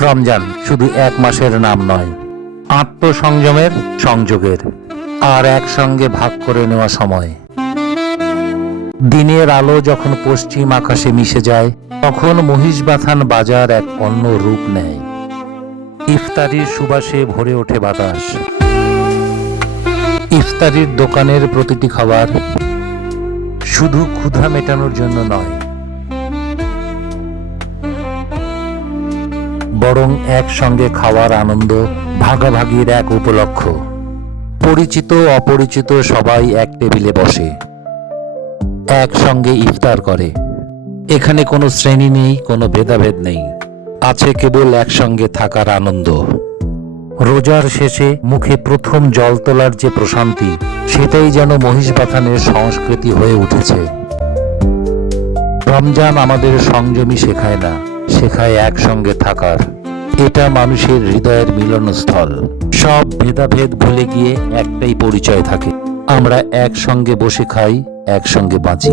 রমজান শুধু এক মাসের নাম নয়, আত্মসংযমের সংযোগের, আর একসঙ্গে ভাগ করে নেওয়া সময়। দিনের আলো যখন পশ্চিম আকাশে মিশে যায়, তখন মহিষবাথান বাজার এক অন্য রূপ নেয়। ইফতারির সুবাসে ভরে ওঠে বাতাস। ইফতারির দোকানের প্রতিটি খাবার শুধু ক্ষুধা মেটানোর জন্য নয় বরং একসঙ্গে খাওয়ার আনন্দ, ভাগাভাগির এক উপলক্ষ। পরিচিত, অপরিচিত সবাই এক টেবিলে বসে। একসঙ্গে ইফতার করে। এখানে কোনো শ্রেণি নেই, কোনো ভেদাভেদ নেই। আছে কেবল একসঙ্গে থাকার আনন্দ। রোজার শেষে মুখে প্রথম জল তোলার যে প্রশান্তি, সেটাই যেন মহিষবাথানের সংস্কৃতি হয়ে উঠেছে। রমজান আমাদের সংযমী শেখায় না। শেখায় একসঙ্গে থাকার। এটা মানুষের হৃদয়ের মিলনস্থল। সব ভেদাভেদ ভুলে গিয়ে একটাই পরিচয় থাকে। আমরা একসঙ্গে বসে খাই, একসঙ্গে বাঁচি।